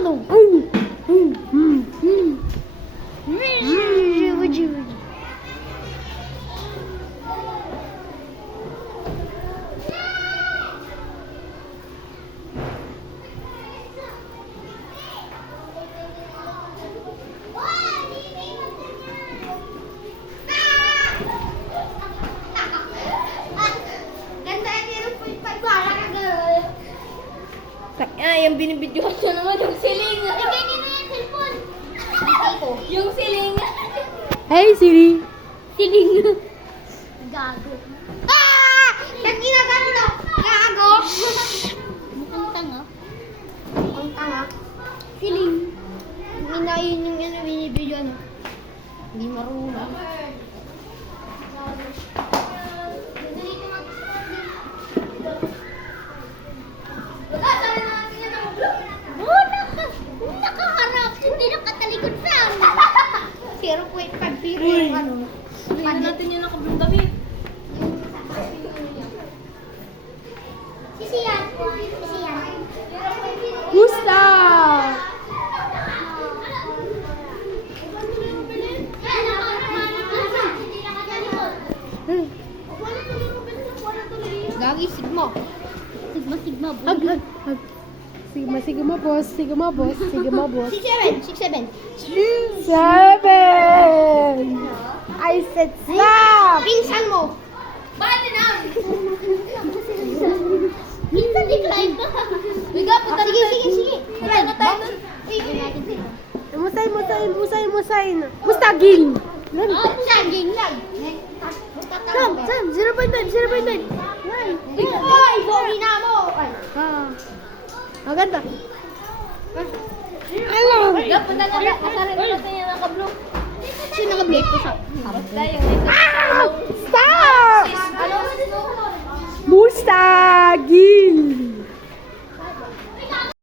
ano? Yung binibidyohan siya naman, yung siling. Kanina yung cellphone. Yung siling. Hey, Siri. Siling. Gago. Ah! Kanina gago. Gago. Mukhang tanga. Mukhang tanga. Siling. Minayin yung binibidyo ano. Hindi marunong. Nakaharap, hindi nakatalikod sa amin. 0.5 pero yung ano. Hindi na natin yung nakablong damit. Sisiyan. Sisiyan. Gusta. Gagi, Sigma. Sigma, boy. Hag, hag, hag. Sigma, boss. Sigma, boss. Sigma, boss. 6'7". 6'7". 7! I said stop! Pinsan mo. Bakit na? Pinsan decline. Biga, punta Sige, sige, sige. Punta na tayo nun. Musay. Mustaging! Saging lang. Sam, 0.9. Oy, bogi na mo. Maganda. Hello! Biga, punta na tayo. Asarin na natin yung nakablong. Sino naka-blade ko sa? Basta yung ito. Stop! Ano? Mustaging!